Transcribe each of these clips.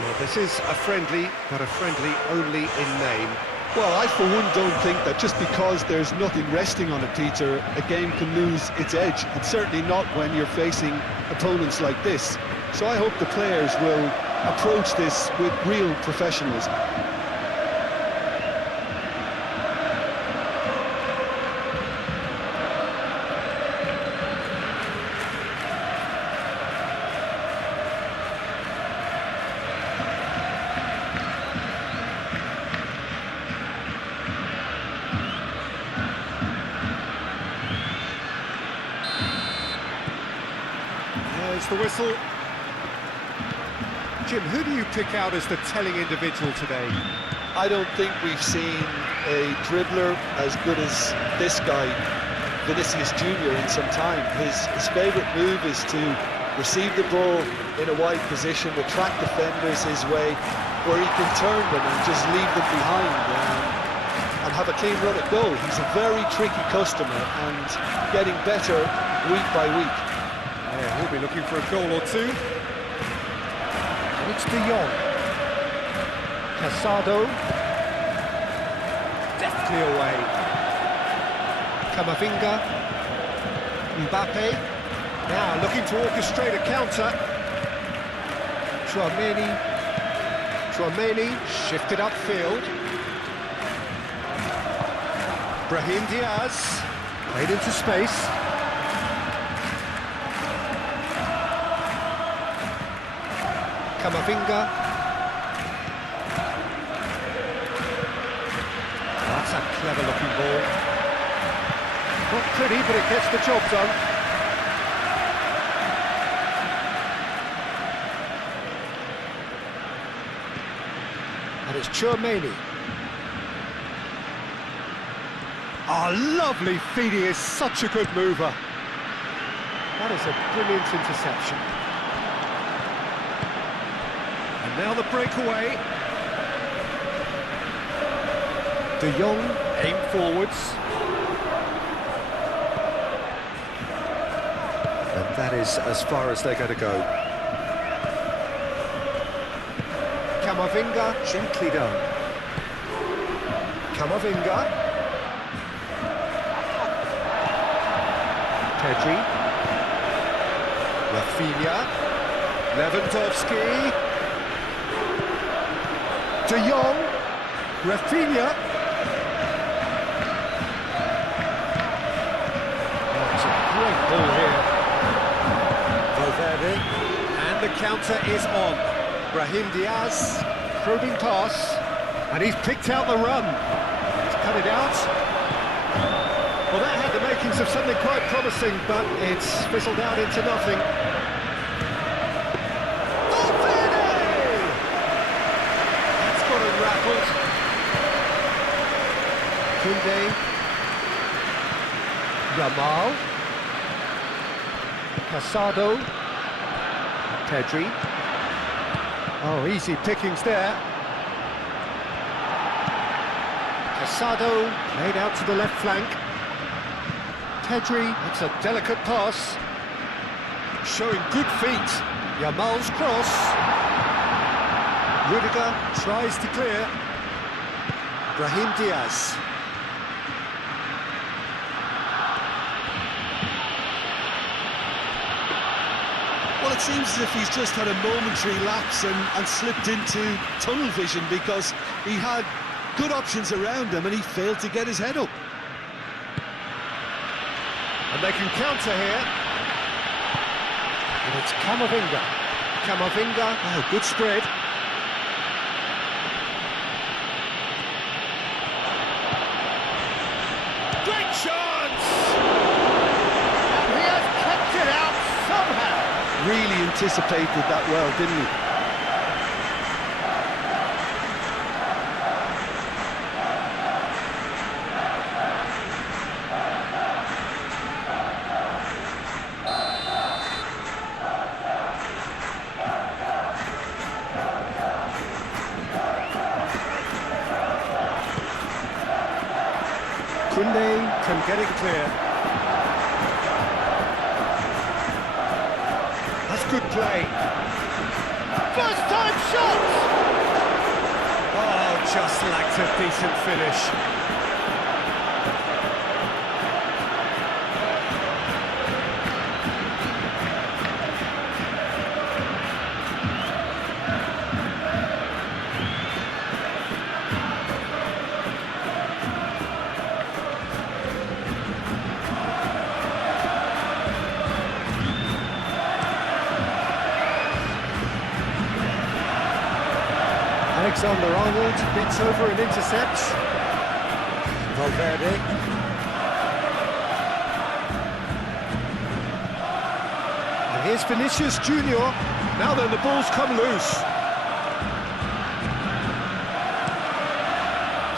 Well, this is a friendly, but a friendly only in name. Well, I for one don't think that just because there's nothing resting on it, Peter, a game can lose its edge. It's certainly not when you're facing opponents like this. So I hope the players will approach this with real professionalism. There's the whistle. Jim, who do you pick out as the telling individual today? I don't think we've seen a dribbler as good as this guy, Vinicius Jr., in some time. His favourite move is to receive the ball in a wide position, attract defenders his way, where he can turn them and just leave them behind and have a clean run at goal. He's a very tricky customer and getting better week by week. Yeah, he'll be looking for a goal or two. It's De Jong. Casado. Deftly away. Camavinga. Mbappe. Now looking to orchestrate a counter. Chouameni shifted upfield. Brahim Diaz. Played into space. Camavinga. That's a clever-looking ball. Not pretty, but it gets the job done. And it's Chouameni. Oh, lovely feed. He is such a good mover. That is a brilliant interception. And now the breakaway. De Jong aim forwards. And that is as far as they're going to go. Camavinga, gently done. Camavinga. Pedri. Rafinha. Lewandowski. De Jong, Rafinha. Oh, it's a great ball here. Valverde, and the counter is on. Brahim Diaz, probing pass, and he's picked out the run. He's cut it out. Well, that had the makings of something quite promising, but it's fizzled out into nothing. Rattled. Koundé. Yamal. Casado. Pedri. Oh, easy pickings there. Casado laid out to the left flank. Pedri, that's a delicate pass. Showing good feet. Yamal's cross. Rudiger tries to clear. Brahim Diaz. Well, it seems as if he's just had a momentary lapse and slipped into tunnel vision, because he had good options around him and he failed to get his head up. And they can counter here. And it's Camavinga. Camavinga, oh, good spread. Great chance! And he has kept it out somehow. Really anticipated that well, didn't he? Koundé can get it clear. That's good play. First time shot! Oh, just lacked a decent finish. Alexander-Arnold gets over and intercepts. Valverde. And here's Vinicius Junior. Now then, the ball's come loose.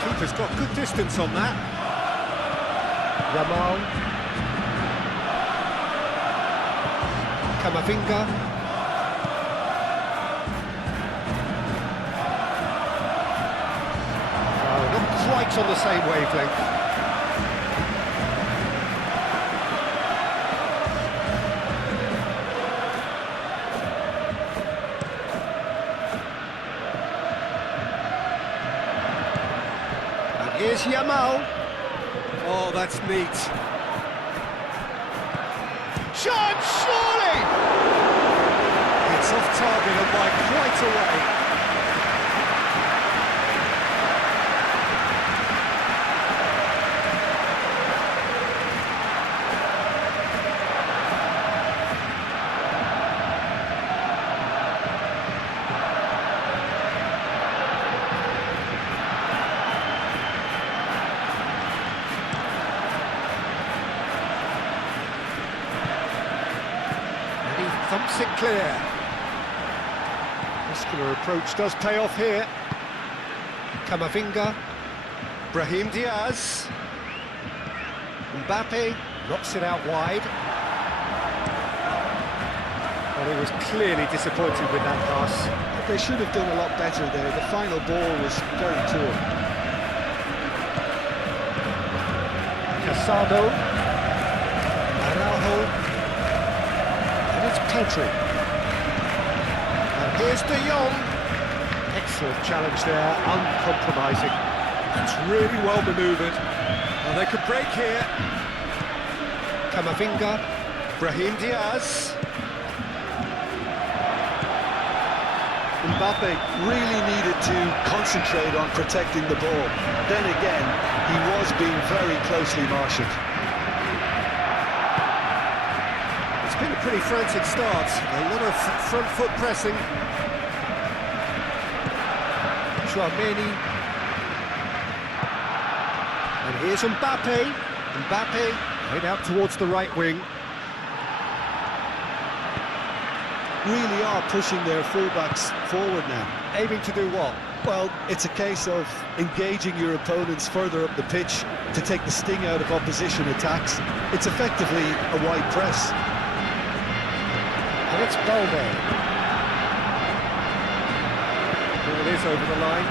Keeper's got good distance on that. Yamal. Camavinga. Quite on the same wavelength. And here's Yamal. Oh, that's neat. Shot, surely! It's off target and by quite a way. Thumps it clear. Muscular approach does pay off here. Camavinga. Brahim Diaz. Mbappe knocks it out wide. Well, he was clearly disappointed with that pass. They should have done a lot better there. The final ball was very poor. Casado. Araujo. Pedri. And here's De Jong. Excellent challenge there, uncompromising. It's really well manoeuvred. Well, they could break here. Camavinga. Brahim Diaz. Mbappe really needed to concentrate on protecting the ball. Then again, he was being very closely marshalled. It's been a pretty frantic start, a lot of front foot pressing. Chouameni. And here's Mbappe. Mbappe head out towards the right wing. Really are pushing their fullbacks forward now. Aiming to do what? Well, it's a case of engaging your opponents further up the pitch to take the sting out of opposition attacks. It's effectively a wide press. And it's Balde. Ball is over the line.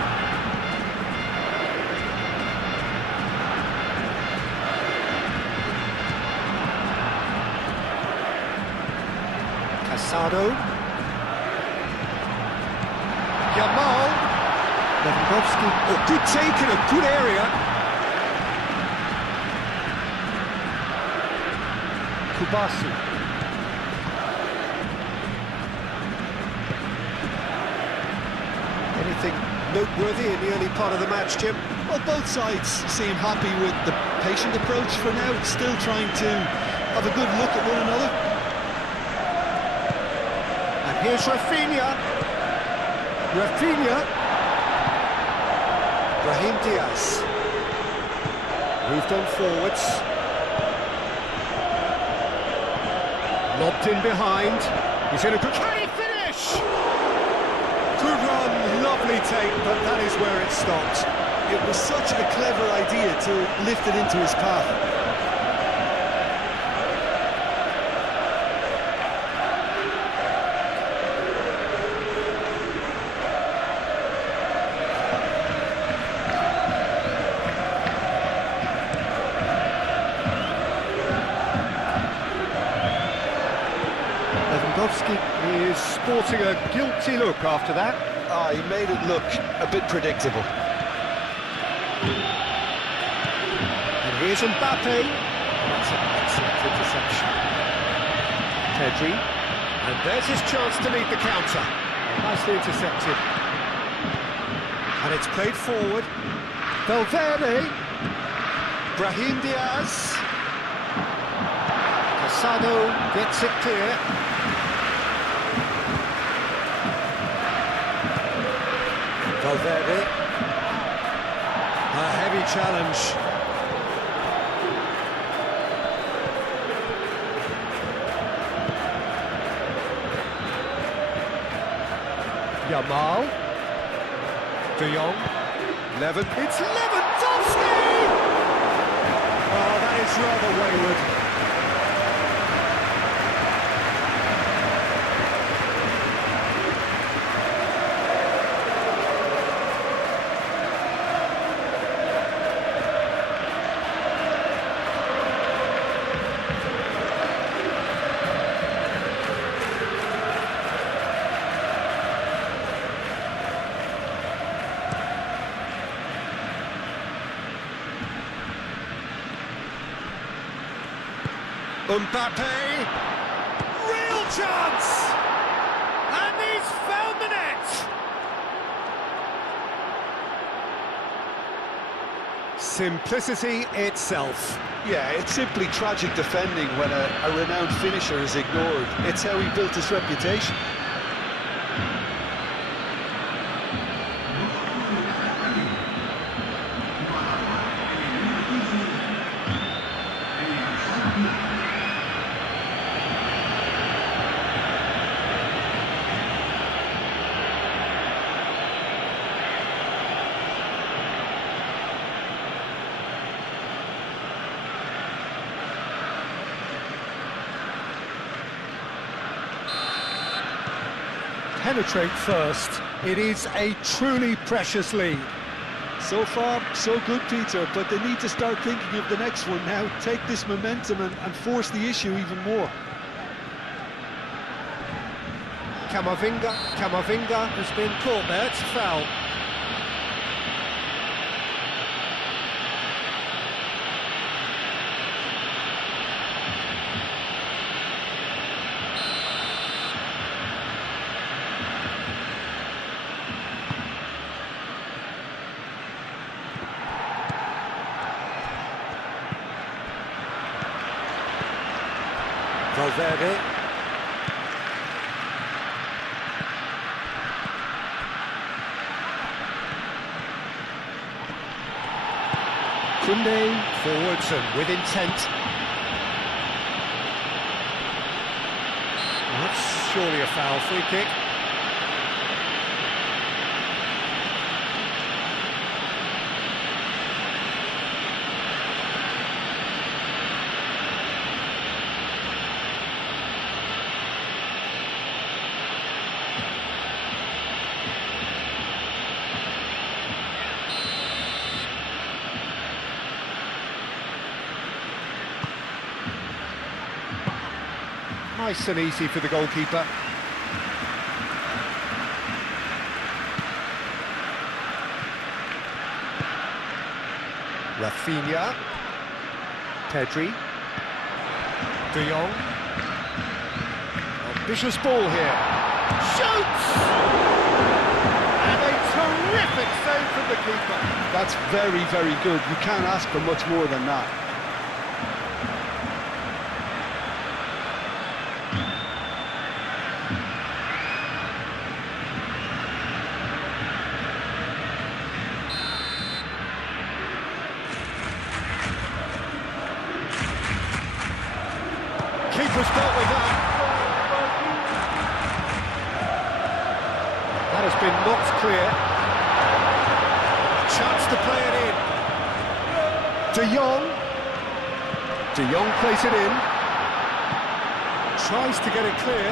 Casado. Yamal. Lewandowski. Oh, good take in a good area. Kubasi. Anything noteworthy in the early part of the match, Jim? Well, both sides seem happy with the patient approach for now, still trying to have a good look at one another. And here's Rafinha. Rafinha. Brahim Diaz. Moved on forwards. Lobbed in behind. He's in a good... Can he finish? Good run, lovely take, but that is where it stopped. It was such a clever idea to lift it into his path. Lewandowski is sporting a guilty look after that. Oh, he made it look a bit predictable. And here's Mbappe. That's an excellent interception. Pedri. And there's his chance to lead the counter. Nicely intercepted. And it's played forward. Valverde. Brahim Diaz. Casado gets it clear. Valverde. A heavy challenge. Yamal. De Jong. It's Lewandowski! Oh, that is rather wayward. Mbappe, real chance, and he's found the net. Simplicity itself. Yeah, it's simply tragic defending when a renowned finisher is ignored. It's how he built his reputation. Penetrate first. It is a truly precious lead. So far, so good, Peter, but they need to start thinking of the next one now. Take this momentum and force the issue even more. Camavinga has been caught there, it's a foul. Valverde. Koundé forwards and with intent. That's surely a foul. Free kick. Nice and easy for the goalkeeper. Rafinha. Pedri. De Jong. Ambitious ball here. Shoots! And a terrific save from the keeper. That's very, very good. You can't ask for much more than that. Keeper's dealt with that. That has been knocked clear. A chance to play it in. De Jong. De Jong plays it in. Tries to get it clear.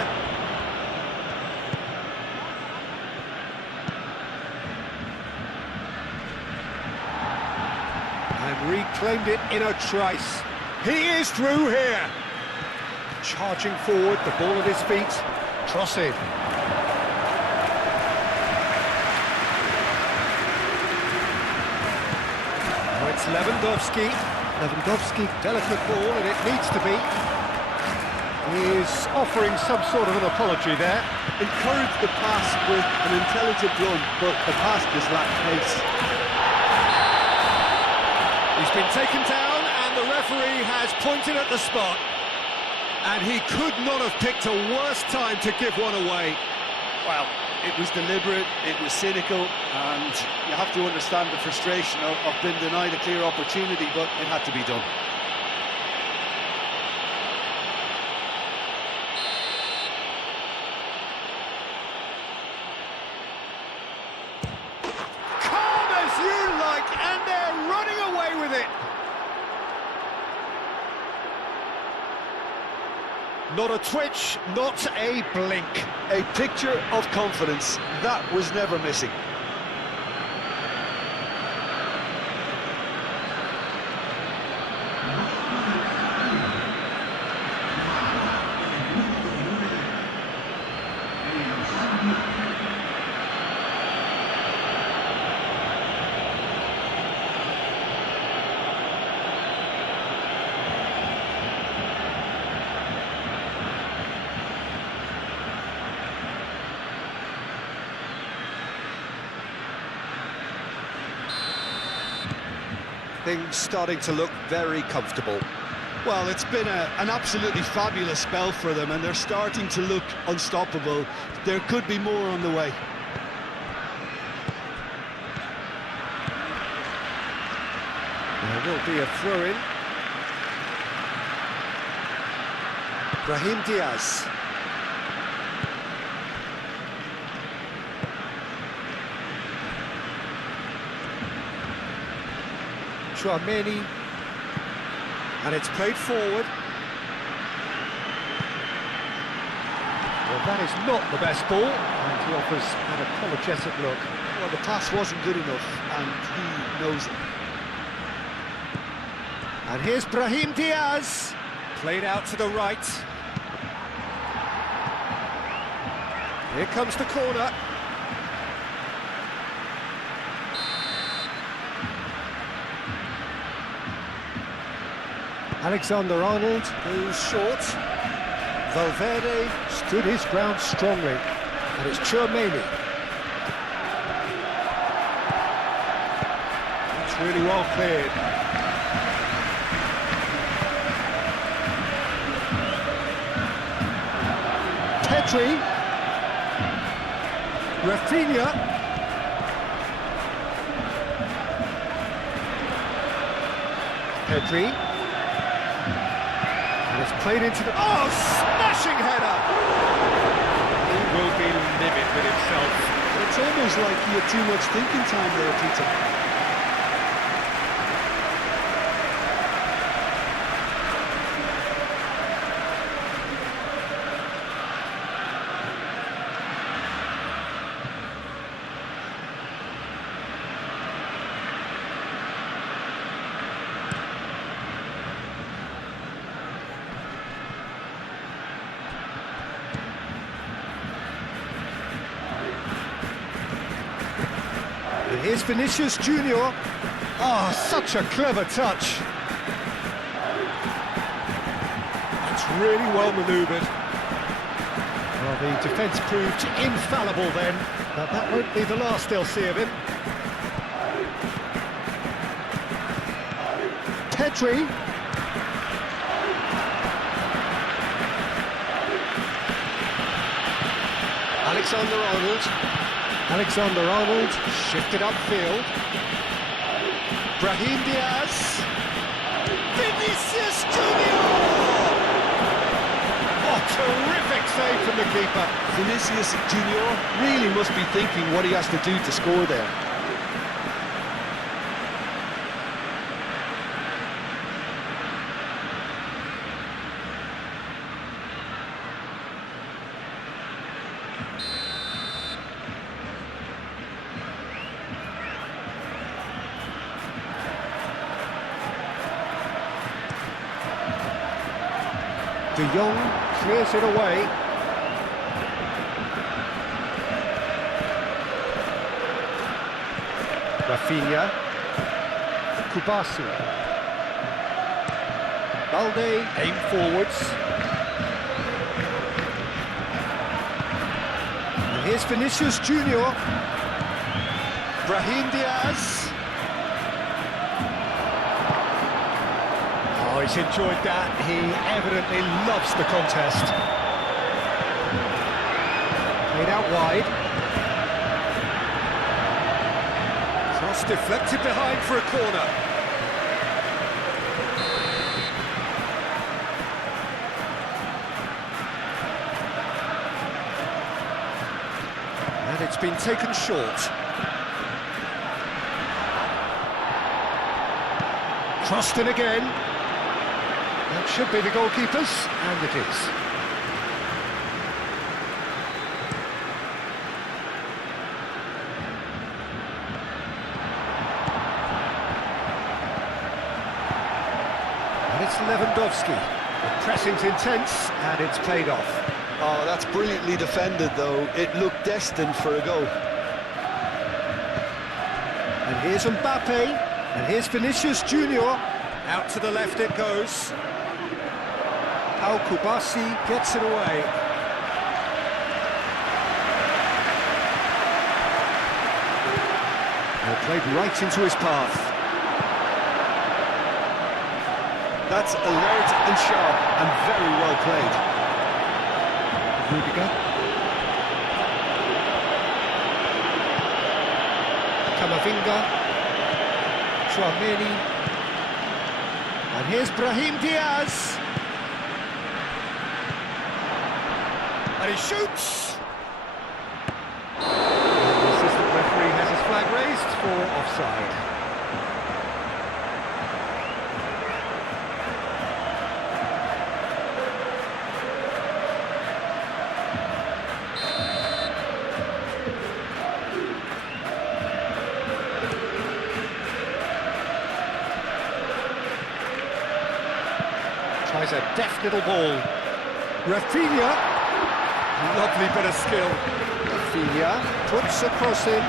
And reclaimed it in a trice. He is through here. Charging forward, the ball at his feet, crossing. It's Lewandowski. Lewandowski, delicate ball, and it needs to be. He's offering some sort of an apology there. Encouraged the pass with an intelligent run, but the pass just lacked pace. He's been taken down, and the referee has pointed at the spot. And he could not have picked a worse time to give one away. Well, it was deliberate, it was cynical, and you have to understand the frustration of being denied a clear opportunity, but it had to be done. Calm as you like, and they're running away with it. Not a twitch, not a blink. A picture of confidence, that was never missing. Things starting to look very comfortable. Well, it's been an absolutely fabulous spell for them, and they're starting to look unstoppable. There could be more on the way. There will be a throw-in. Brahim Diaz. Chouameni, and it's played forward. Well, that is not the best ball, and he offers an apologetic look. Well, the pass wasn't good enough, and he knows it. And here's Brahim Diaz, played out to the right. Here comes the corner. Alexander-Arnold goes short. Valverde stood his ground strongly. And it's Chouameni. That's really well cleared. Pedri. Rafinha. Pedri. And it's played into the... Oh, smashing header! He will be livid with himself. It's almost like he had too much thinking time there, Peter. Here's Vinicius Junior. Oh, such a clever touch. That's really well manoeuvred. Well, the defence proved infallible then, but that won't be the last they'll see of him. Pedri. Alexander-Arnold. Alexander-Arnold shifted upfield. Brahim Diaz. Vinicius Junior! Oh, terrific save from the keeper. Vinicius Junior really must be thinking what he has to do to score there. De Jong clears it away. Rafinha. Kubasi. Balde, aim forwards. And here's Vinicius Junior. Brahim Diaz. Oh, he's enjoyed that. He evidently loves the contest. Played out wide. Cross deflected behind for a corner. And it's been taken short. Crossed in again. That should be the goalkeeper's, and it is. And it's Lewandowski. The pressing's intense, and it's played off. Oh, that's brilliantly defended, though. It looked destined for a goal. And here's Mbappe. And here's Vinicius Junior. Out to the left it goes. Al Kubasi gets it away. And played right into his path. That's alert and sharp and very well played. Rudiger. Camavinga. Chouameni. And here's Brahim Diaz. And he shoots! And the assistant referee has his flag raised for offside. Tries a deft little ball. Rafinha. Lovely bit of skill. Rafinha puts a cross in.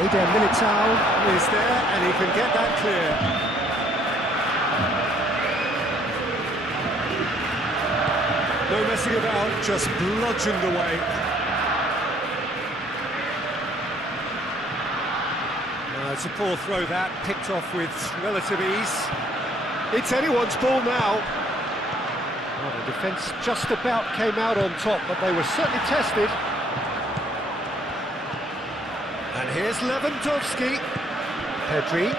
Eder Militao is there, and he can get that clear. No messing about, just bludgeoned away. It's a poor throw that, picked off with relative ease. It's anyone's ball now. Well, the defence just about came out on top, but they were certainly tested. And here's Lewandowski. Pedri.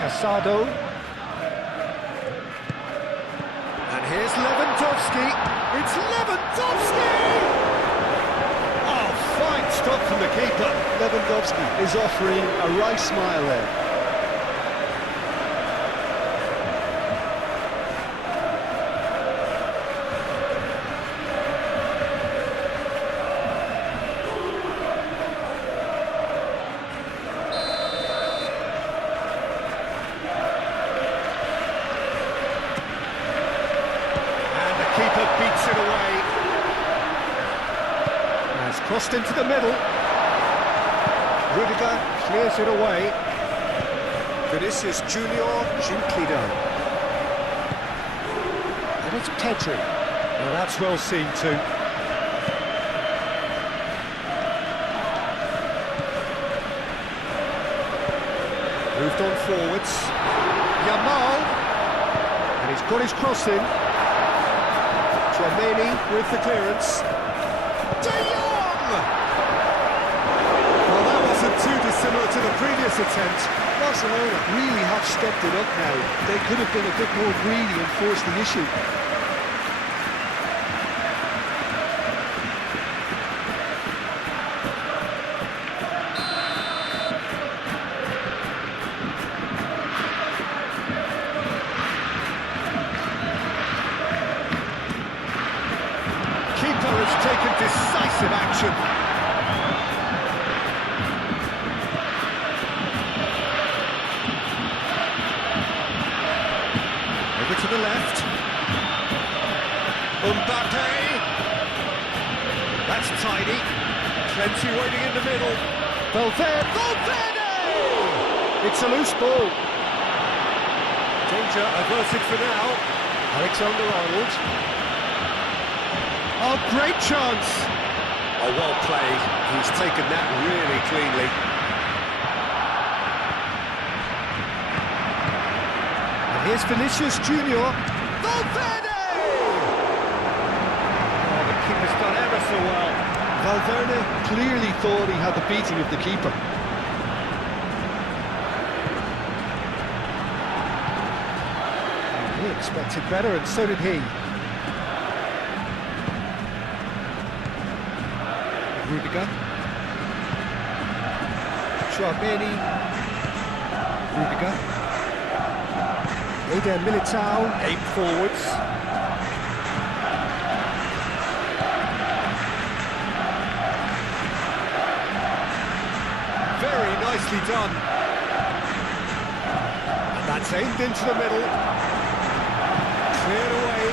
Casado. And here's Lewandowski. It's Lewandowski! Fine stop from the keeper. Lewandowski is offering a wry smile there. And the keeper beats it away. Crossed into the middle. Rudiger clears it away. Vinicius Junior gently done. And it's Pedri. Well, that's well seen too. Moved on forwards. Yamal. And he's got his cross in. Chouameni with the clearance. De Jong! Well, that wasn't too dissimilar to the previous attempt. Barcelona really have stepped it up now. They could have been a bit more greedy and forced the issue. Keeper has taken decisive action. Over to the left. Mbappe! That's tidy. Plenty waiting in the middle. Valverde! It's a loose ball. Danger averted for now. Alexander-Arnold. Oh, great chance! Oh, well played. He's taken that really cleanly. And here's Vinicius Junior. Valverde! Oh, the keeper's done ever so well. Valverde clearly thought he had the beating of the keeper. He expected better, and so did he. Rudiger. Chouameni. Rudiger. Eder Militao. Aim forwards. Very nicely done. And that's aimed into the middle. Cleared away.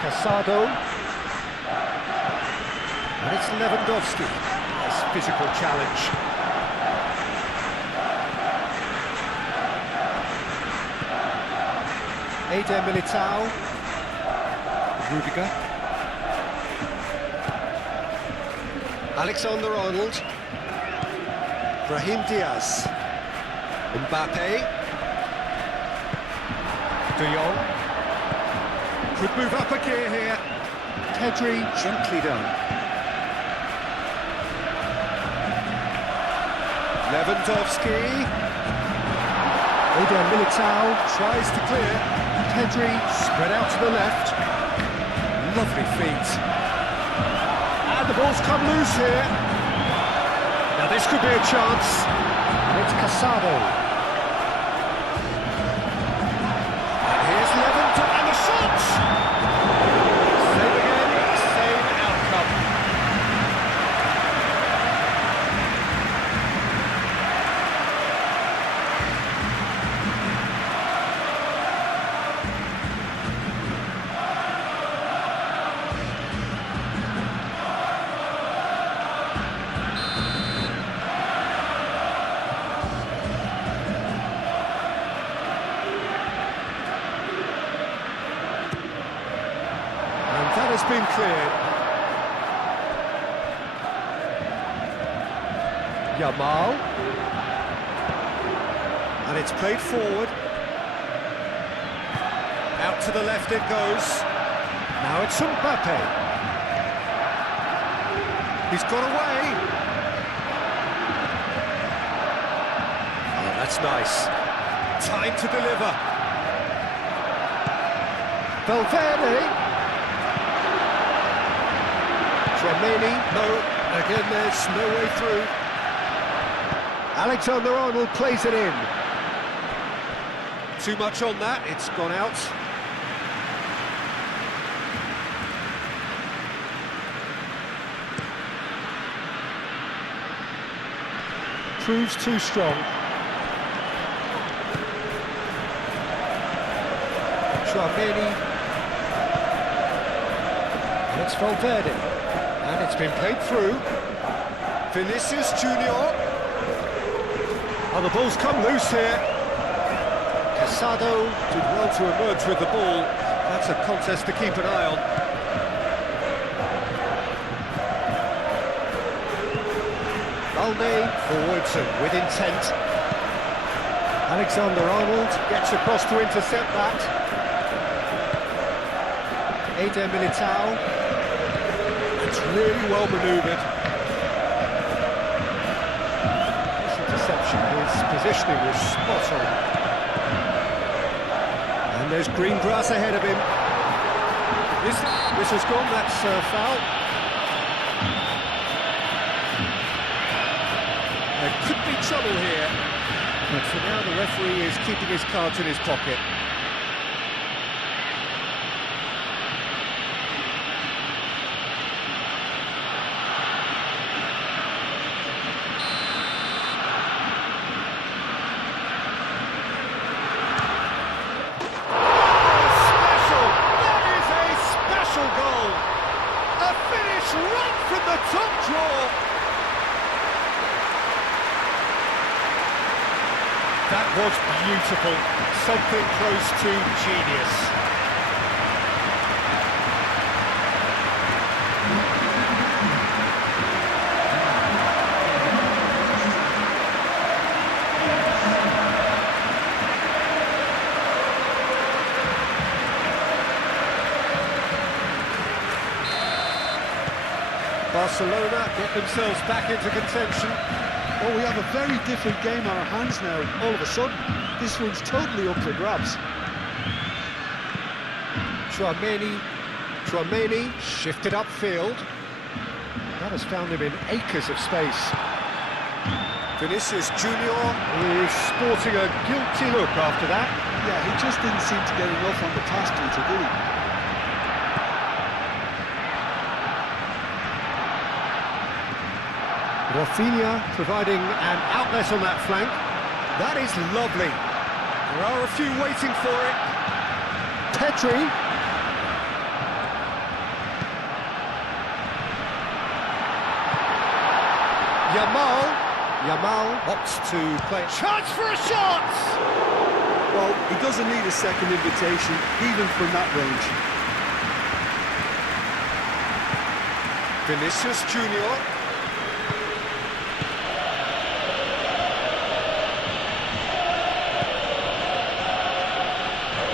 Casado. And it's Lewandowski. Nice physical challenge. Eder Militao. Rudiger. Alexander-Arnold. Brahim Diaz. Mbappe. De Jong. Could move up a gear here. Pedri, gently done. Lewandowski. Eder Militao tries to clear. Pedri spread out to the left. Lovely feet. And the ball's come loose here. Now this could be a chance. And it's Casado. And here's Lewandowski. And the shot! Same again, same outcome. That has been cleared. Yamal. And it's played forward. Out to the left it goes. Now it's Mbappe. He's got away. Oh, that's nice. Time to deliver. Valverde. Chouameni, no, again there's no way through. Alexander-Arnold plays it in. Too much on that, it's gone out. Proves too strong. Chouameni. And it's Valverde. And it's been played through. Vinicius Junior. And the ball's come loose here. Casado did well to emerge with the ball. That's a contest to keep an eye on. Balde forwards and with intent. Alexander-Arnold gets across to intercept that. Eder Militao. It's really well manoeuvred. Interception, his positioning was spot on. And there's green grass ahead of him. This has gone, that's a foul. There could be trouble here, but for now the referee is keeping his cards in his pocket. That was beautiful. Something close to genius. Barcelona get themselves back into contention. Oh, we have a very different game on our hands now, all of a sudden. This one's totally up for grabs. Tchouaméni shifted upfield. That has found him in acres of space. Vinicius Junior is sporting a guilty look after that. Yeah, he just didn't seem to get enough on the task did he? Rafinha providing an outlet on that flank. That is lovely. There are a few waiting for it. Pedri. Yamal opts to play. Chance for a shot! Well, he doesn't need a second invitation, even from that range. Vinicius Junior.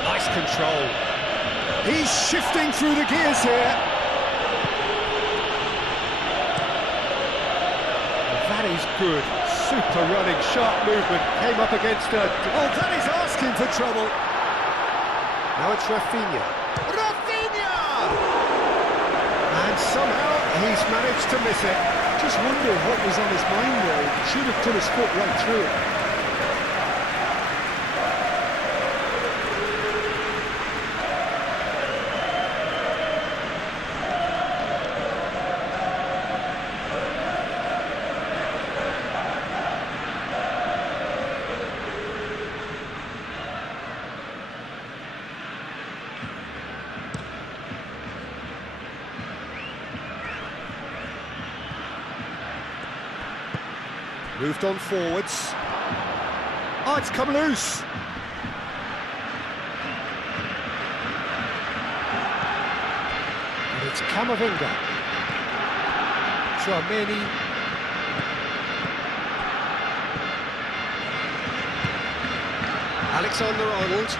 Nice control. He's shifting through the gears here. That is good. Super running, sharp movement. Came up against a... Oh, that is asking for trouble. Now it's Rafinha. Rafinha! And somehow he's managed to miss it. Just wonder what was on his mind there. Should have put his foot right through it. Moved on forwards. Oh, it's come loose. And it's Camavinga. Tchouaméni. Alexander-Arnold.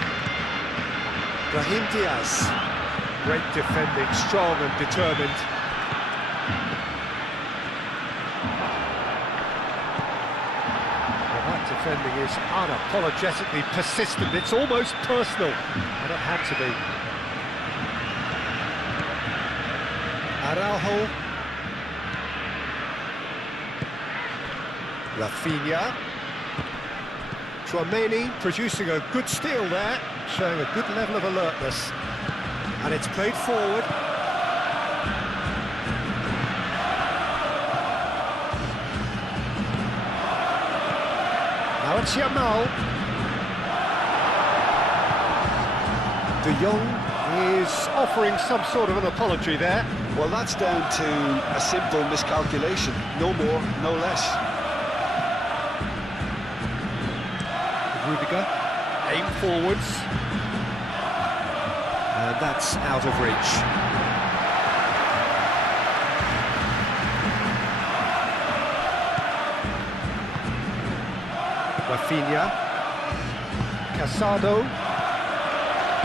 Brahim Diaz. Great defending, strong and determined. Defending is unapologetically persistent. It's almost personal, and it had to be. Araujo. Rafinha. Tchouaméni producing a good steal there, showing a good level of alertness. And it's played forward. Now it's Yamal. De Jong is offering some sort of an apology there. Well, that's down to a simple miscalculation. No more, no less. Rudiger, aim forwards. And that's out of reach. Rafinha, Casado,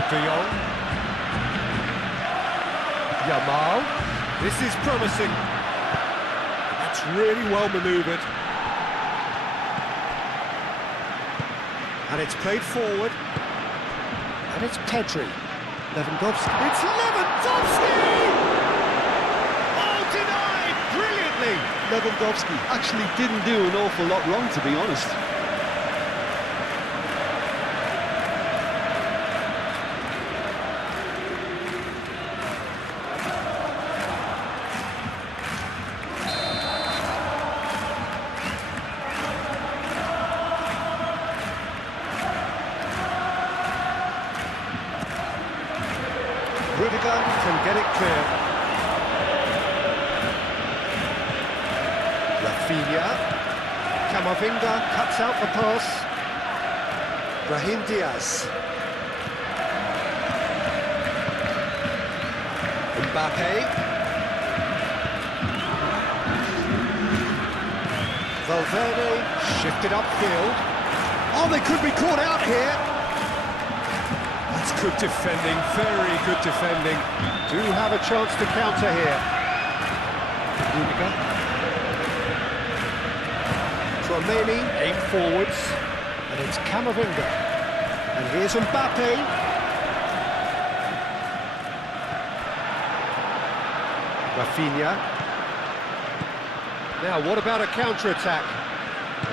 De Jong, Yamal. This is promising. That's really well manoeuvred. And it's played forward. And it's Pedri. Lewandowski. It's Lewandowski! Oh, denied! Brilliantly! Lewandowski actually didn't do an awful lot wrong, to be honest. Rudiger can get it clear. Rafinha. Camavinga cuts out the pass. Brahim Diaz. Mbappe. Valverde shifted upfield. Oh, they could be caught out here. That's good defending, very good defending. Do have a chance to counter here. Liga. Tromeni, aim forwards. And it's Camavinga. And here's Mbappe. Rafinha. Now, what about a counter-attack?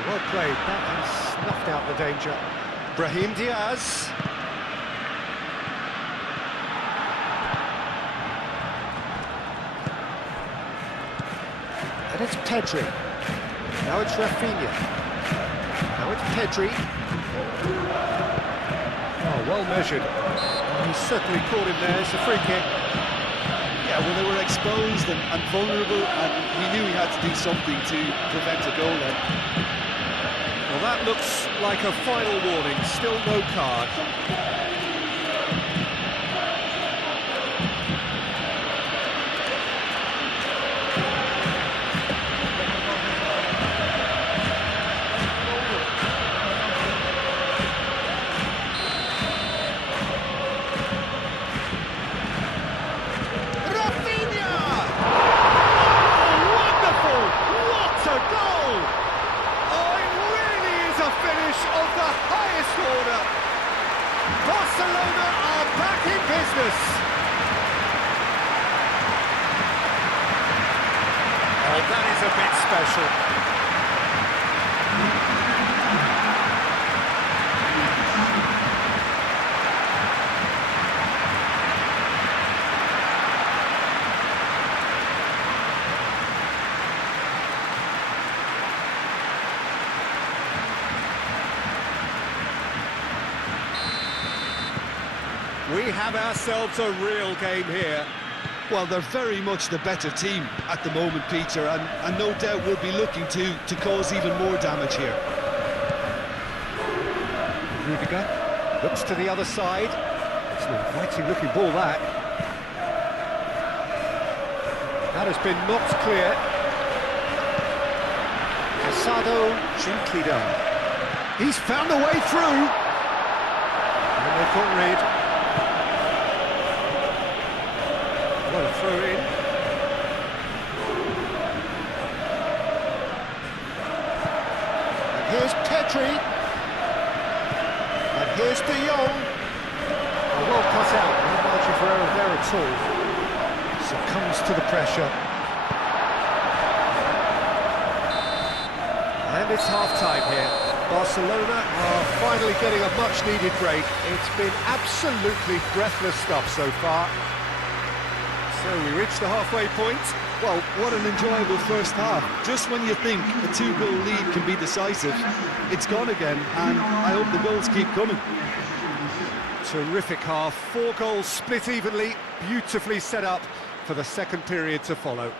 Well played, that has snuffed out the danger. Brahim Diaz. And it's Pedri. Now it's Rafinha. Now it's Pedri. Oh, well measured. Oh, he's certainly caught him there. It's a free kick. Yeah, well, they were exposed and vulnerable, and he knew he had to do something to prevent a goal then. Well, that looks like a final warning. Still no card. Barcelona are back in business. Oh, that is a bit special. We have ourselves a real game here. Well, they're very much the better team at the moment, Peter, and no doubt will be looking to cause even more damage here. Rudiger looks to the other side. It's an inviting-looking ball, that. That has been knocked clear. Casado gently done. He's found a way through. And they've got rid. What a throw in. And here's Pedri. And here's De Jong. A well cut out, no margin for error there at all. Succumbs to the pressure. And it's half-time here. Barcelona are finally getting a much-needed break. It's been absolutely breathless stuff so far. So we reached the halfway point. Well, what an enjoyable first half. Just when you think a two-goal lead can be decisive, it's gone again, and I hope the goals keep coming. Terrific half, 4 goals split evenly, beautifully set up for the second period to follow.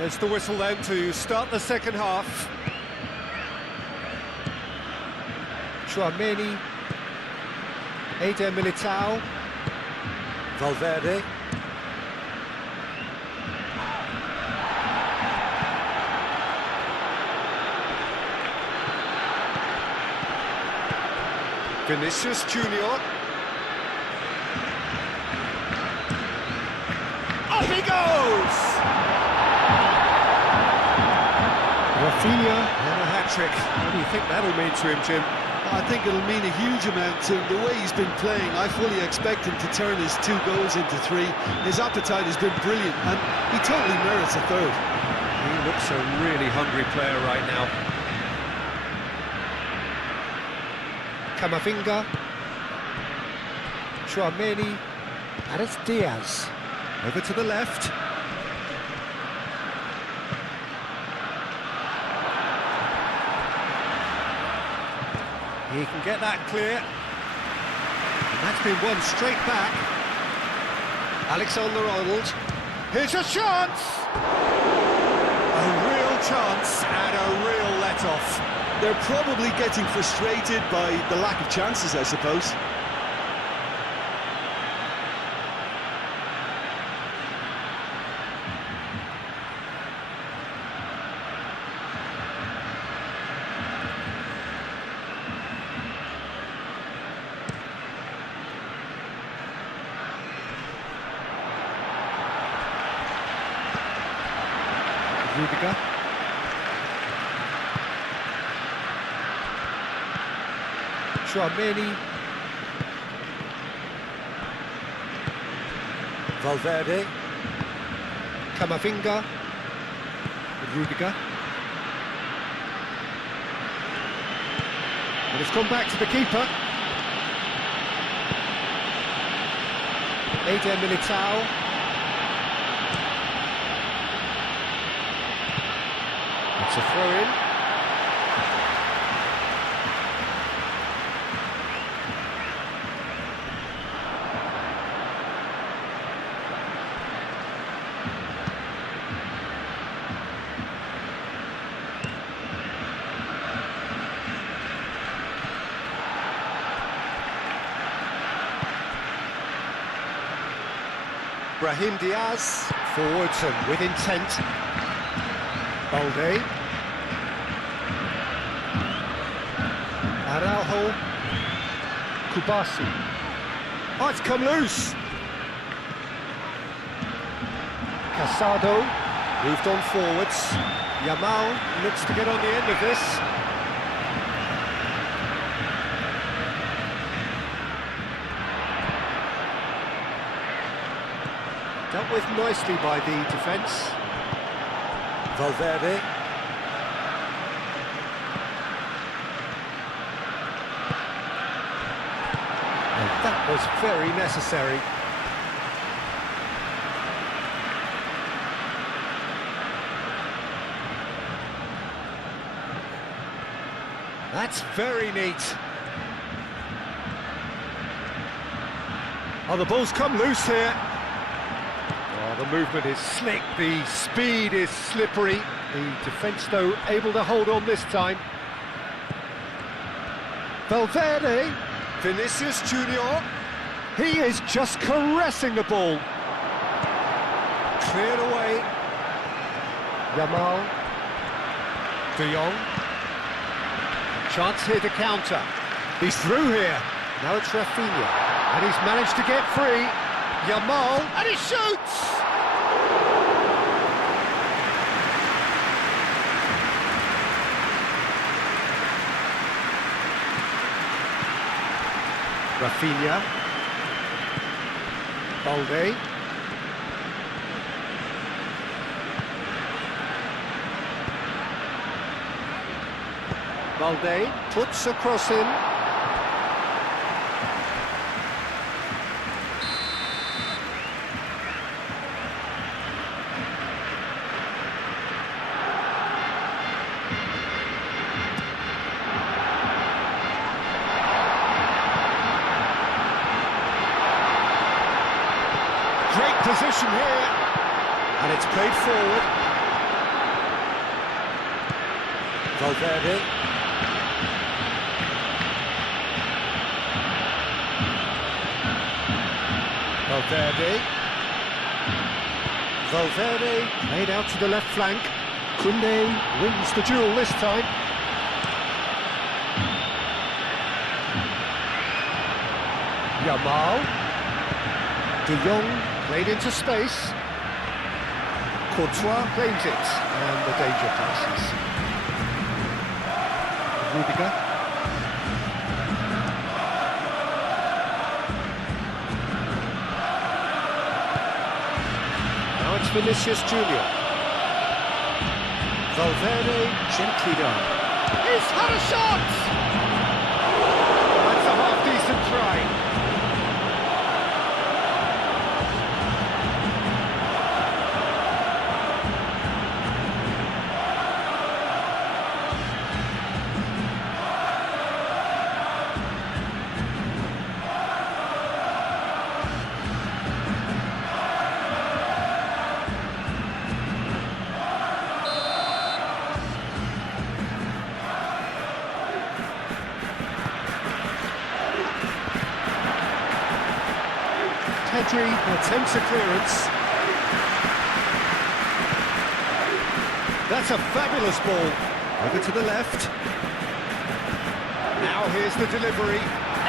There's the whistle then to start the second half. Chouameni, Eder Militao, Valverde. Vinicius Junior. Off he goes! Rafinha and a hat-trick. What do you think that'll mean to him, Jim? I think it'll mean a huge amount to him. The way he's been playing, I fully expect him to turn his 2 goals into 3. His appetite has been brilliant, and he totally merits a third. He looks a really hungry player right now. Camavinga, Chouameni, and it's Diaz. Over to the left. He can get that clear. And that's been won straight back. Alexander-Arnold. Here's a chance! A real chance and a real let-off. They're probably getting frustrated by the lack of chances, I suppose. Liga. Chouameni. Valverde. Camavinga. Rudiger. And it's gone back to the keeper. Eder Militao. It's a throw-in. Brahim Diaz, forwards and with intent. Balde. Araujo. Kubasi. Oh, it's come loose. Casado. Moved on forwards. Yamal looks to get on the end of this. Dealt with nicely by the defence. Valverde. And that was very necessary. That's very neat. Oh, the ball's come loose here. Oh, the movement is slick, the speed is slippery. The defence, though, able to hold on this time. Valverde. Vinicius Junior. He is just caressing the ball. Cleared away. Yamal. De Jong. Chance here to counter. He's through here. Now it's Rafinha. And he's managed to get free. Yamal. And he shoots! Rafinha. Balde. Balde puts a cross in. Great position here, and it's played forward. Valverde. Valverde played out to the left flank. Koundé wins the duel this time. Yamal. De Jong played into space. Courtois claims it, and the danger passes. Rudiger. Now it's Vinicius Junior. Valverde gently done. He's had a shot! That's a half-decent try. Pedri attempts a clearance. That's a fabulous ball. Over to the left. Now here's the delivery.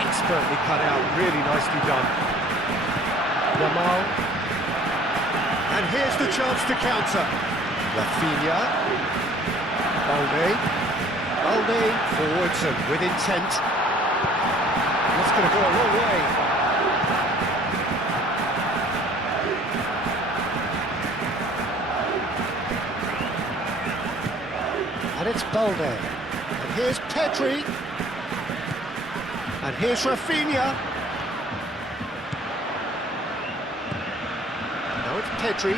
Expertly cut out, really nicely done. Yamal. And here's the chance to counter. Rafinha. Balde forwards and with intent. That's going to go a long way. And it's Balde. And here's Pedri. And here's Rafinha. Now it's Pedri.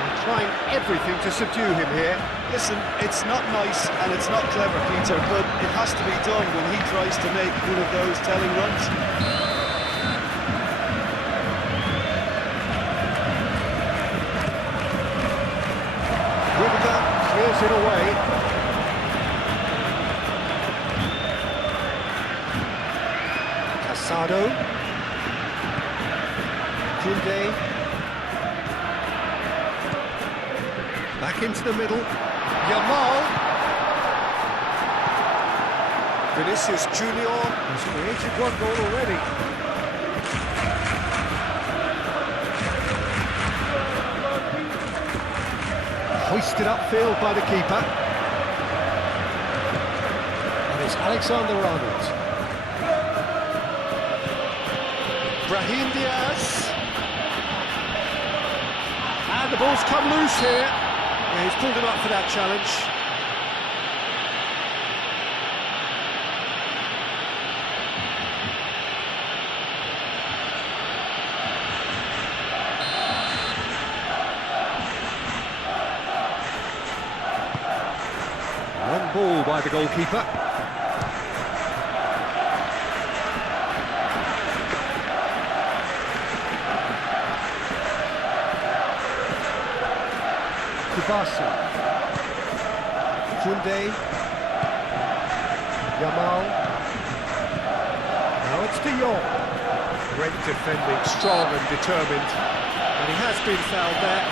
And trying everything to subdue him here. Listen, it's not nice and it's not clever, Peter, but it has to be done when he tries to make one of those telling runs. Clears it away. Casado. Koundé. Back into the middle. Yamal. Vinicius Junior has created one goal already. Hoisted upfield by the keeper. And it's Alexander-Arnold. Brahim Diaz. And the ball's come loose here. Yeah, he's pulled him up for that challenge. Long ball by the goalkeeper. Kubasi. Koundé. Yamal. Now it's De Jong. Great defending, strong and determined. And he has been fouled there.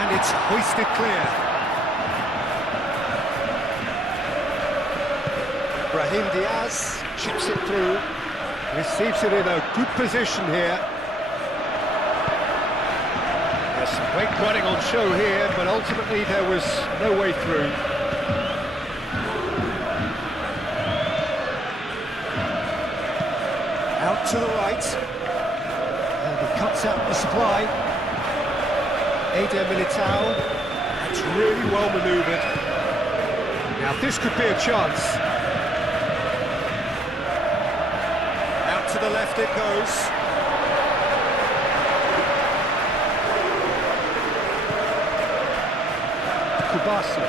And it's hoisted clear. Brahim Diaz chips it through, receives it in a good position here. There's some great running on show here, but ultimately there was no way through. Out to the right, and he cuts out the supply. Eder Militao, that's really well manoeuvred. Now this could be a chance. Out to the left it goes. Kubasi.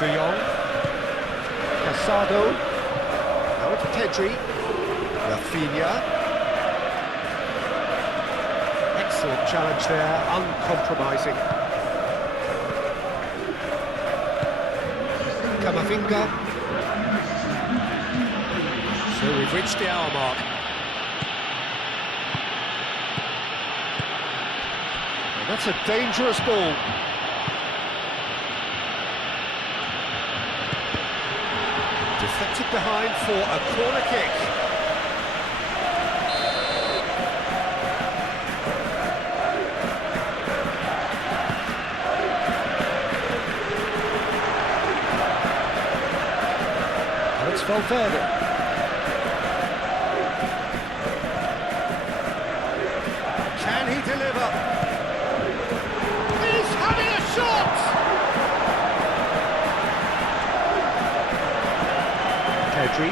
De Jong. Casado. Now it's Pedri. Rafinha. Excellent challenge there, uncompromising. Camavinga. So we've reached the hour mark. And that's a dangerous ball. Deflected behind for a corner kick. And it's Valverde. Can he deliver? He's having a shot! Pedri.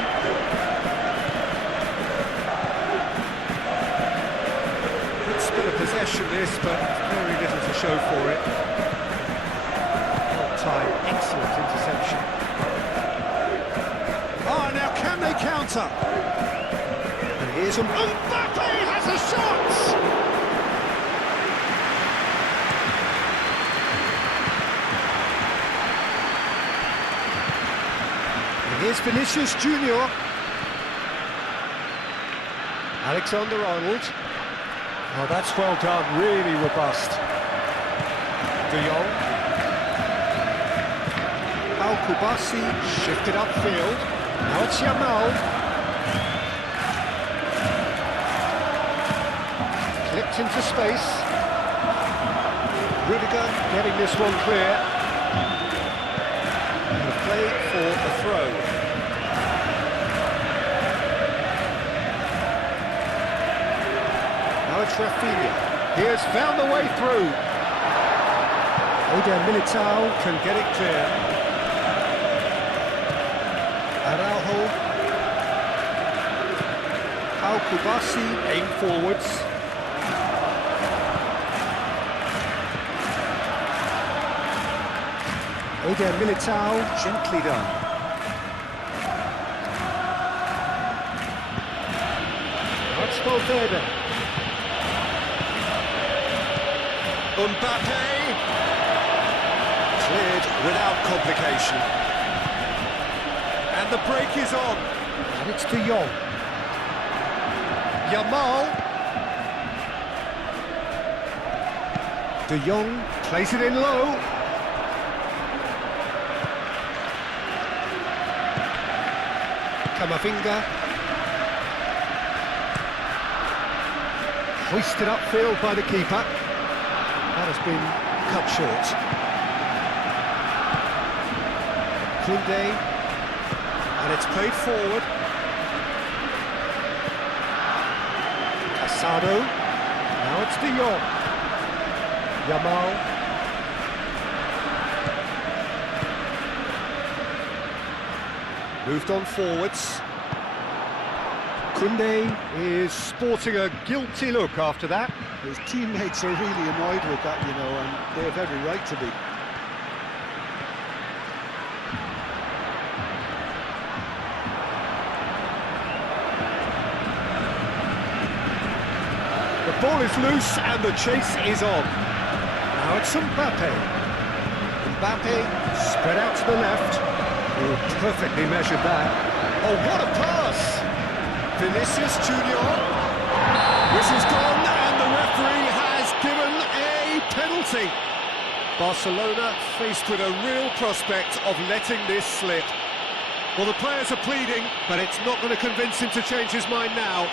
Good spin of possession this, but very little to show for it. Well-timed, excellent interception. Oh, now can they counter? And here's Mbappe has a shot! Here's Vinicius Junior. Alexander-Arnold. Oh, that's well done, really robust. De Jong. Kubasi shifted upfield. Now it's Yamal. Clipped into space. Rudiger getting this one clear. The play for the throw. Now it's Rafinha. He has found the way through. Eder Militao can get it clear. Araujo. Kubasi aim forwards. Eder Militao, gently done. That's Valverde. Mbappe. Cleared without complication. And the break is on. And it's De Jong. Yamal. De Jong plays it in low. Camavinga. Hoisted upfield by the keeper. That has been cut short. Koundé. And it's played forward. Casado. Now it's De Jong. Yamal. Moved on forwards. Koundé is sporting a guilty look after that. His teammates are really annoyed with that, you know, and they have every right to be. The ball is loose and the chase is on. Now it's Mbappe. Mbappe spread out to the left. Oh, perfectly measured that. Oh, what a pass! Vinicius Junior. Whistle's gone and the referee has given a penalty. Barcelona faced with a real prospect of letting this slip. Well, the players are pleading, but it's not going to convince him to change his mind now.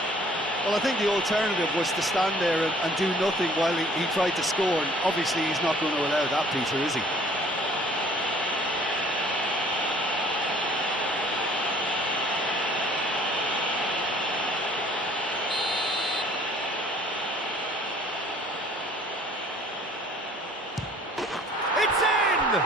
Well, I think the alternative was to stand there and do nothing while he tried to score, and obviously he's not going to allow that, Peter, is he? It's in!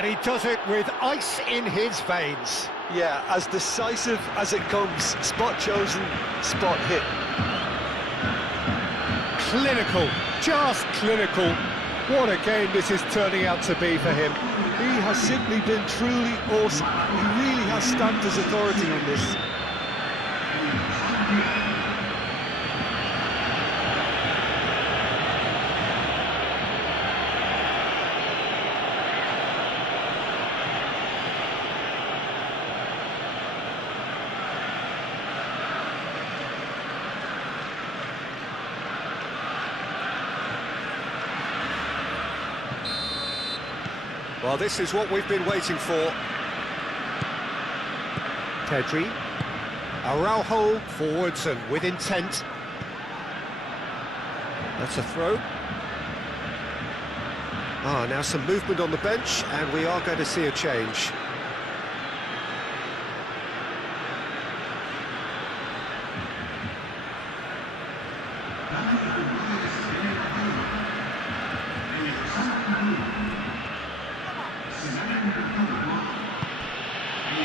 And he does it with ice in his veins. Yeah, as decisive as it comes. Spot chosen, spot hit. Clinical, just clinical. What a game this is turning out to be for him. He has simply been truly awesome. He really has stamped his authority on this. Well, this is what we've been waiting for. Pedri. Araujo forwards and with intent. That's a throw. Now some movement on the bench, and we are going to see a change.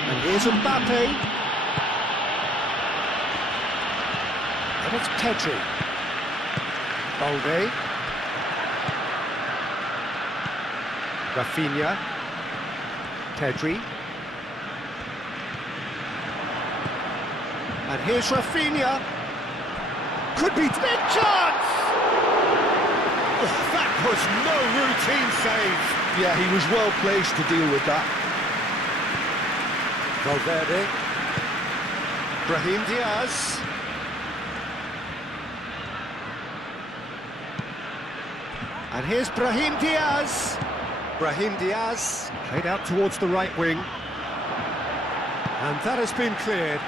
And here's Mbappe. And it's Pedri. Balde. Rafinha. Pedri. And here's Rafinha. Could be big chance! Oh, that was no routine save. Yeah, he was well placed to deal with that. Valverde. Brahim Diaz. And here's Brahim Diaz. Brahim Diaz played out towards the right wing. And that has been cleared.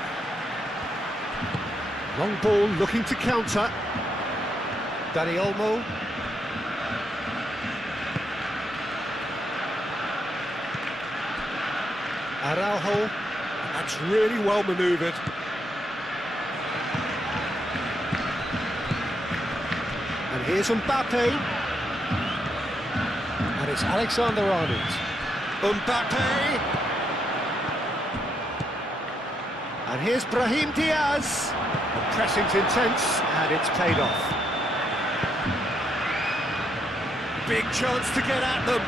Long ball looking to counter. Dani Olmo. Araujo. That's really well manoeuvred. And here's Mbappe. And it's Alexander-Arnold. Mbappe! And here's Brahim Diaz. The pressing's intense, and it's paid off. Big chance to get at them.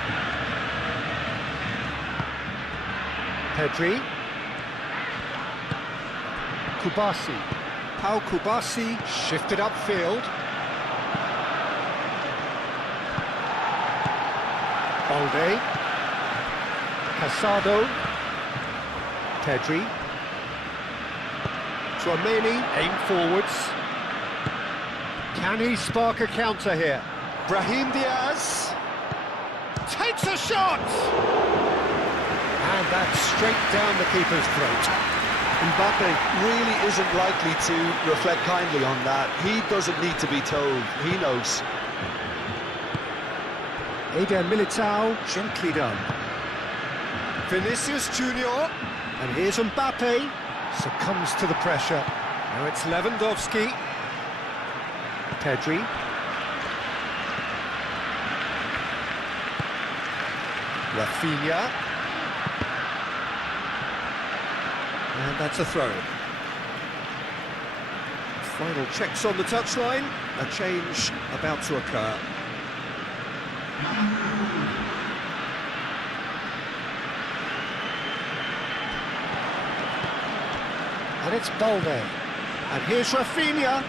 Pedri. Kubasi. Pau Kubasi shifted upfield. Balde. Casado. Pedri. Tchouaméni, aim forwards. Can he spark a counter here? Brahim Diaz takes a shot! And that's straight down the keeper's throat. Mbappe really isn't likely to reflect kindly on that. He doesn't need to be told, he knows. Eder Militao, gently done. Vinicius Junior, and here's Mbappe, succumbs to the pressure. Now it's Lewandowski. Pedri. Rafinha. And that's a throw. Final checks on the touchline. A change about to occur. And it's Balde. And here's Rafinha.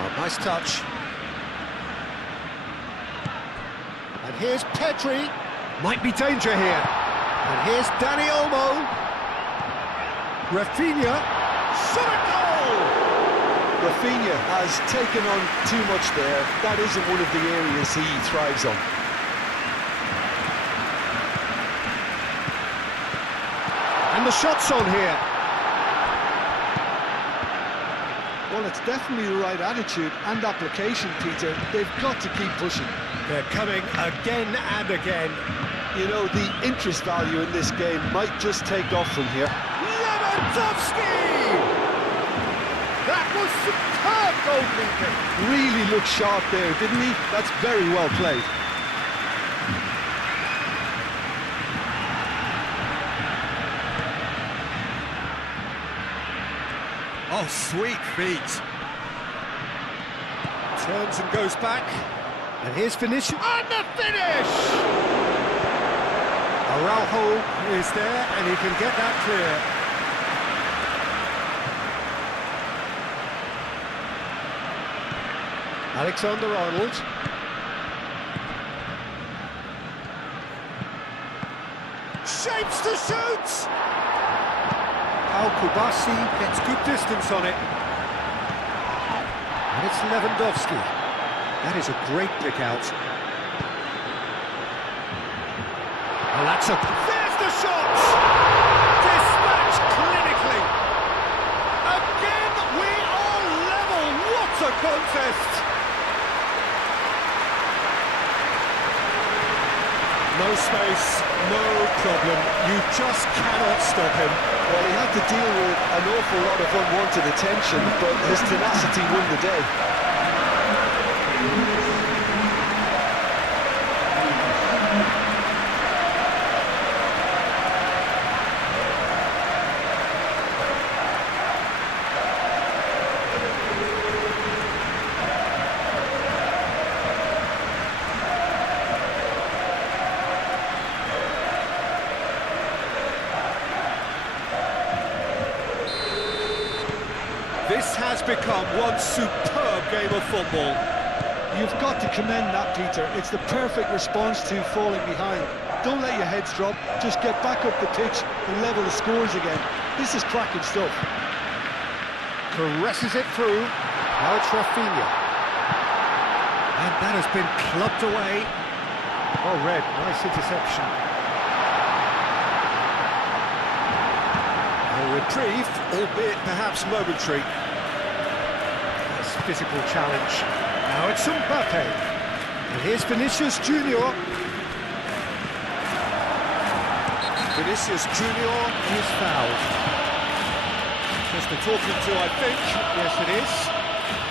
Oh, nice touch. And here's Pedri. Might be danger here. And here's Dani Olmo. Rafinha. Shot a goal! Rafinha has taken on too much there. That isn't one of the areas he thrives on. And the shot's on here. Well, it's definitely the right attitude and application, Peter. They've got to keep pushing. They're coming again and again. You know, the interest value in this game might just take off from here. Lewandowski! That was superb goalkeeping. Really looked sharp there, didn't he? That's very well played. Oh, sweet feet. Turns and goes back. And here's Vinicius. And the finish! Araujo is there, and he can get that clear. Alexander-Arnold. Shapes to shoot! Al-Kubasi gets good distance on it. And it's Lewandowski. That is a great pick out. And that's a... There's the shot! Dispatch clinically. Again, we are level. What a contest! No space, no problem. You just cannot stop him. Well, he had to deal with an awful lot of unwanted attention, but his tenacity won the day. This has become one superb game of football. You've got to commend that, Peter. It's the perfect response to falling behind. Don't let your heads drop, just get back up the pitch and level the scores again. This is cracking stuff. Caresses it through. Now it's Rafinha. And that has been clubbed away. Oh, Red, nice interception. A reprieve, albeit perhaps momentary. Nice physical challenge. Now it's Mbappe. And here's Vinicius Junior. Vinicius Junior is fouled. Just the talking to, I think. Yes, it is.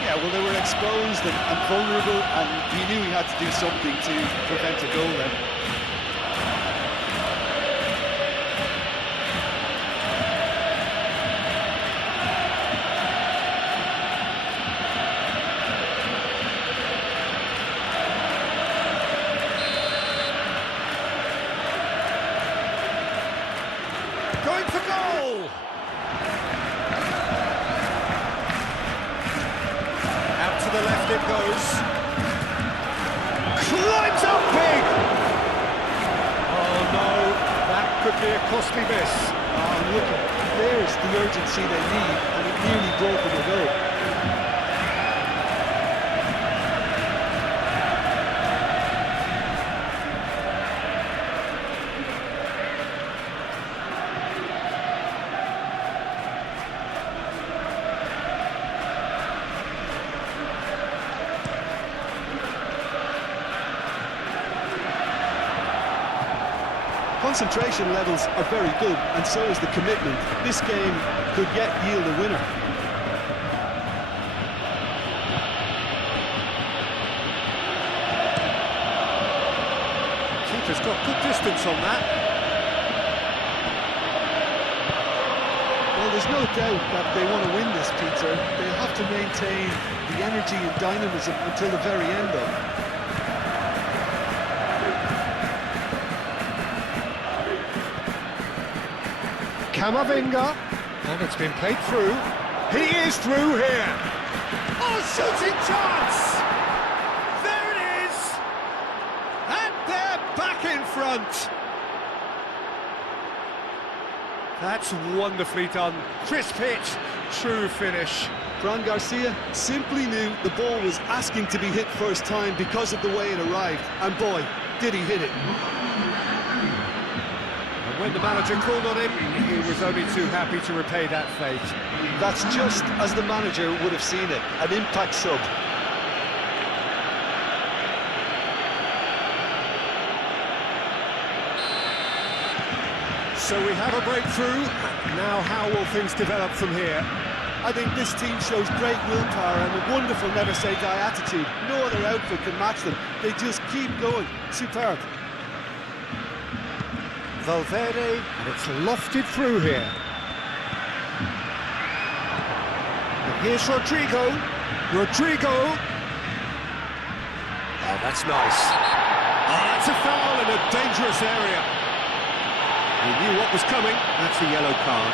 Yeah, well, they were exposed and vulnerable, and he knew he had to do something to prevent a goal then. Going for goal! Out to the left it goes. Climbs up big! Oh no, that could be a costly miss. Oh, look, there's the urgency they need, and it nearly brought them a goal. Concentration levels are very good, and so is the commitment. This game could yet yield a winner. Keeper's got good distance on that. Well, there's no doubt that they want to win this, Peter. They have to maintain the energy and dynamism until the very end, though. Camavinga, and it's been played through. He is through here. Oh, shooting chance! There it is! And they're back in front. That's wonderfully done. Crisp hit, true finish. Fran Garcia simply knew the ball was asking to be hit first time because of the way it arrived. And boy, did he hit it. When the manager called on him, he was only too happy to repay that fate. That's just as the manager would have seen it, an impact sub. So we have a breakthrough. Now how will things develop from here? I think this team shows great willpower and a wonderful never-say-die attitude. No other outfit can match them. They just keep going. Superb. Valverde, and it's lofted through here. Here's Rodrigo. Rodrigo. Oh, that's nice. Oh, that's a foul in a dangerous area. He knew what was coming. That's a yellow card.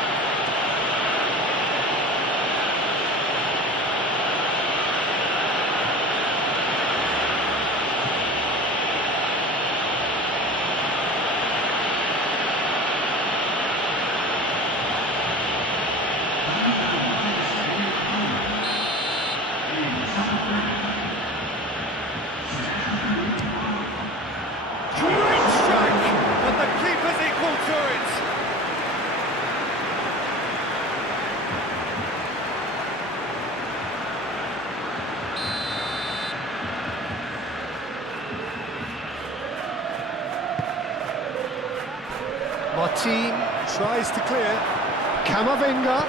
Martin tries to clear. Camavinga.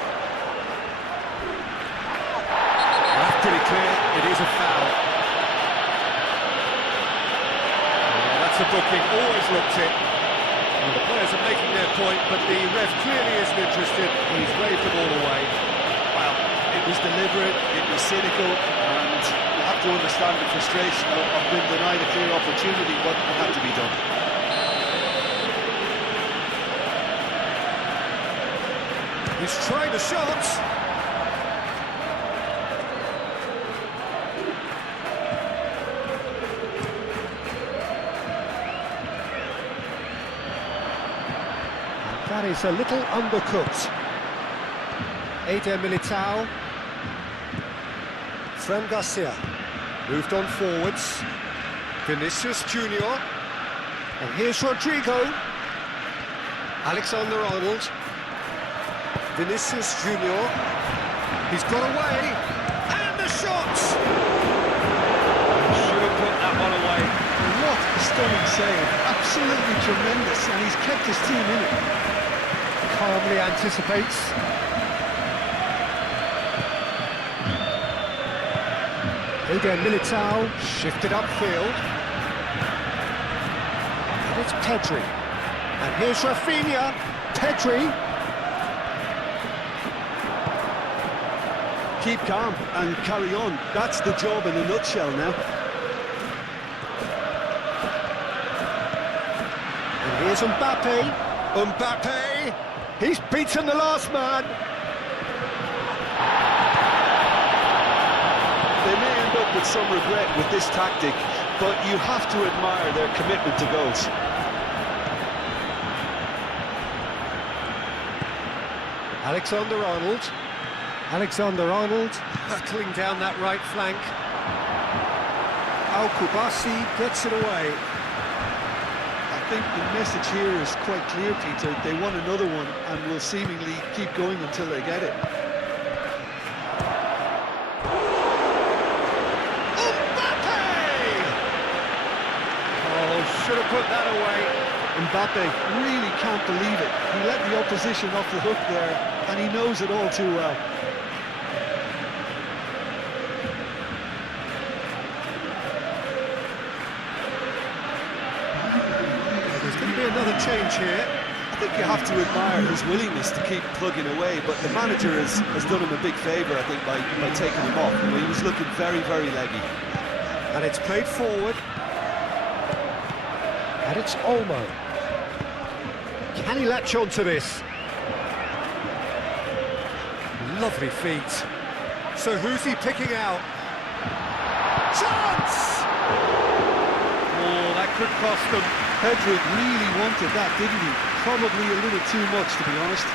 That's pretty clear. It is a foul. Oh, that's a booking. Always looked it. Well, the players are making their point, but the ref clearly isn't interested. He's waved the ball away. Well, it was deliberate, it was cynical, and you have to understand the frustration of being denied a clear opportunity, but it had to be done. He's trying the shots. That is a little undercooked. Eder Militao. Fran Garcia. Moved on forwards. Vinicius Junior. And here's Rodrigo. Alexander-Arnold. Vinicius Junior. He's got away. And the shot! Should have put that one away. What a stunning save. Absolutely tremendous, and he's kept his team in it. Calmly anticipates. Eder Militao shifted upfield. And it's Pedri. And here's Rafinha. Pedri. Keep calm and carry on. That's the job in a nutshell now. And here's Mbappe. Mbappe. He's beaten the last man. They may end up with some regret with this tactic, but you have to admire their commitment to goals. Alexander-Arnold. Alexander-Arnold hurtling down that right flank. Al-Kubasi gets it away. I think the message here is quite clear, Peter. They want another one and will seemingly keep going until they get it. Mbappe! Oh, should have put that away. Mbappe really can't believe it. He let the opposition off the hook there, and he knows it all too well. There's going to be another change here. I think you have to admire his willingness to keep plugging away, but the manager has done him a big favour, I think, by taking him off. You know, he was looking very, very leggy. And it's played forward. And it's Olmo. Can he latch on to this? Lovely feet. So who's he picking out? Chance! Oh, that could cost them. Pedri really wanted that, didn't he? Probably a little too much, to be honest.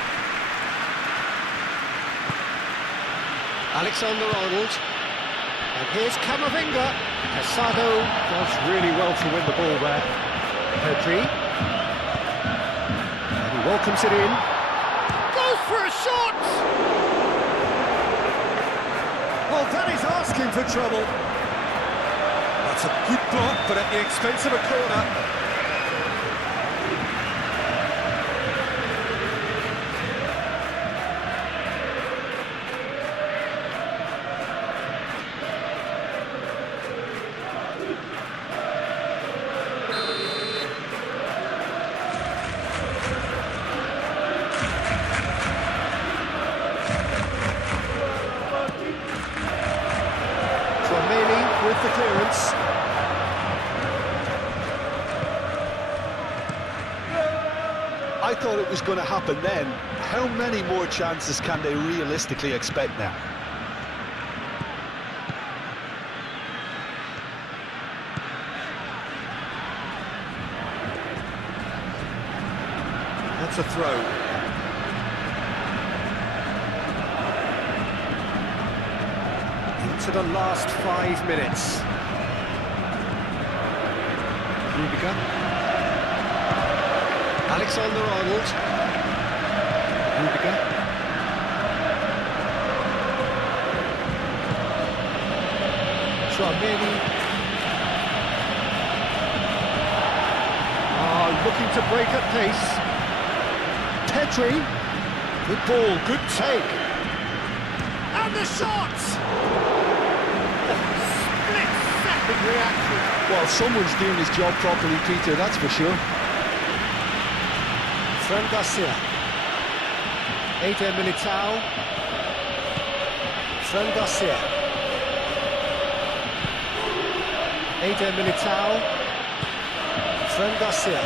Alexander-Arnold. And here's Camavinga. Casado does really well to win the ball there. Pedri. And he welcomes it in. Goes for a shot! Well, that is asking for trouble. That's a good block, but at the expense of a corner. with the clearance. I thought it was going to happen then. How many more chances can they realistically expect now? That's a throw. Into the last 5 minutes. Rudiger. Alexander-Arnold. Rudiger. Tchouaméni. Looking to break at pace. Pedri. Good ball, good take. And the shot! Split-second reaction. Well, someone's doing his job properly, Peter, that's for sure. Fran Garcia. Eder Militao. Fran Garcia. Eder Militao. Fran Garcia.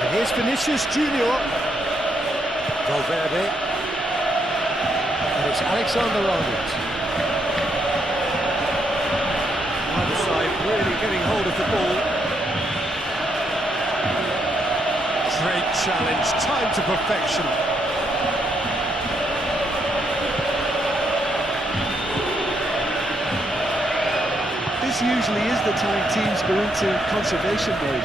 And here's Vinicius Junior. Valverde. And it's Alexander-Arnold. Either side really getting hold of the ball. Great challenge, time to perfection. This usually is the time teams go into conservation mode.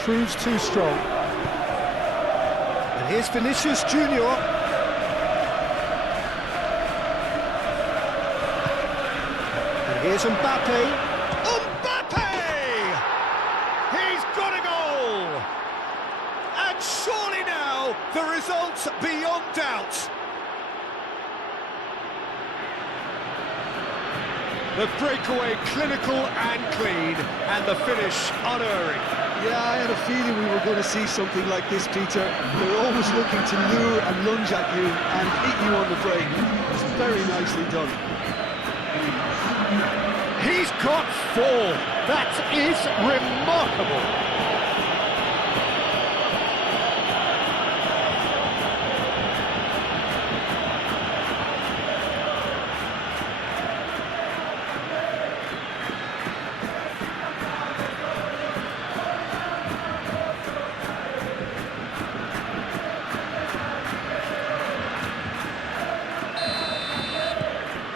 Proves too strong. And here's Vinicius Junior. And here's Mbappe. Mbappe! He's got a goal! And surely now, the result's beyond doubt. The breakaway clinical and clean, and the finish unerring. Yeah, I had a feeling we were going to see something like this, Peter. They're always looking to lure and lunge at you and hit you on the break. It's very nicely done. He's got 4. That is remarkable.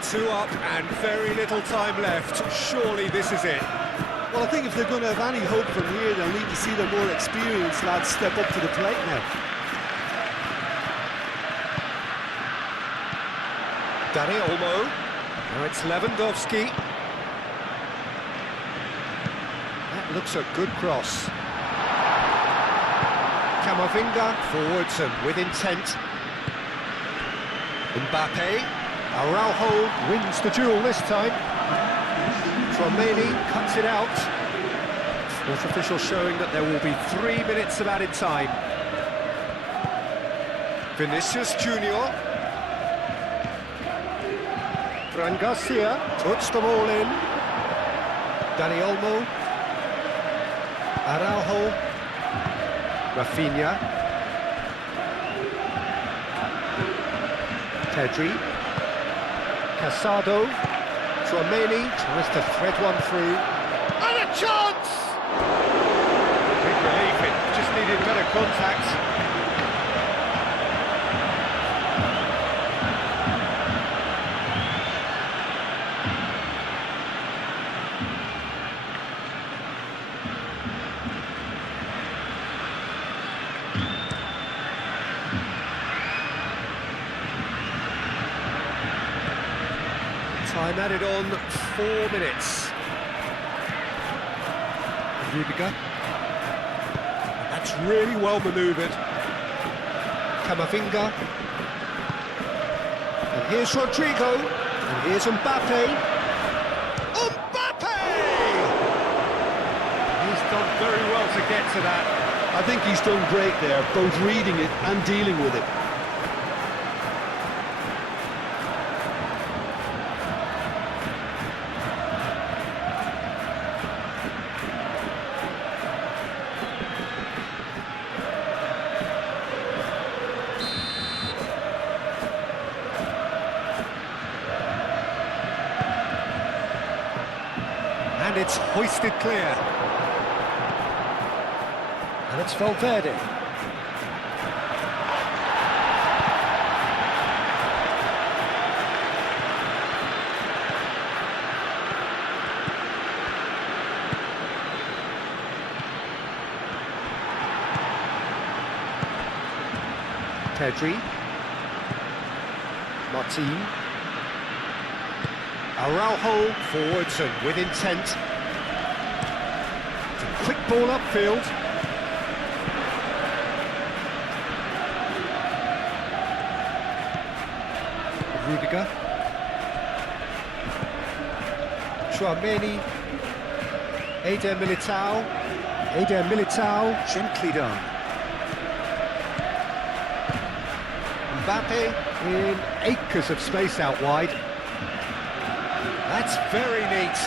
Two up and very little time left. Surely this is it. Well, I think if they're going to have any hope from here, they'll need to see their more experienced lads step up to the plate now. Dani Olmo. Now it's Lewandowski. That looks a good cross. Camavinga forwards and with intent. Mbappe. Araujo wins the duel this time. Tchouaméni cuts it out. Fourth official showing that there will be 3 minutes of added time. Vinicius Junior. Fran Garcia puts the ball in. Dani Olmo. Araujo. Rafinha. Pedri. Casado. Tchouaméni tries to thread one through. And a chance! Big relief, it just needed better contact. Time added on 4 minutes. Rudiger. That's really well manoeuvred. Camavinga. And here's Rodrigo. And here's Mbappe. Mbappe! to get to that. I think he's done great there, both reading it and dealing with it. And it's hoisted clear. And it's Valverde. Pedri. Martin. Araujo forwards and with intent. It's a quick ball upfield. Rudiger. Tchouaméni. Eder Militao. Gently done. Mbappe in acres of space out wide. That's very neat.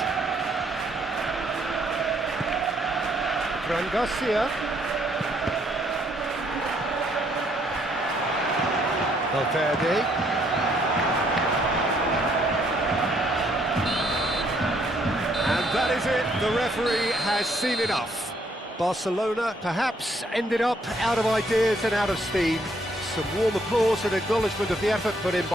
Fran Garcia. Valverde. And that is it. The referee has seen enough. Barcelona perhaps ended up out of ideas and out of steam. Some warm applause and acknowledgement of the effort put in by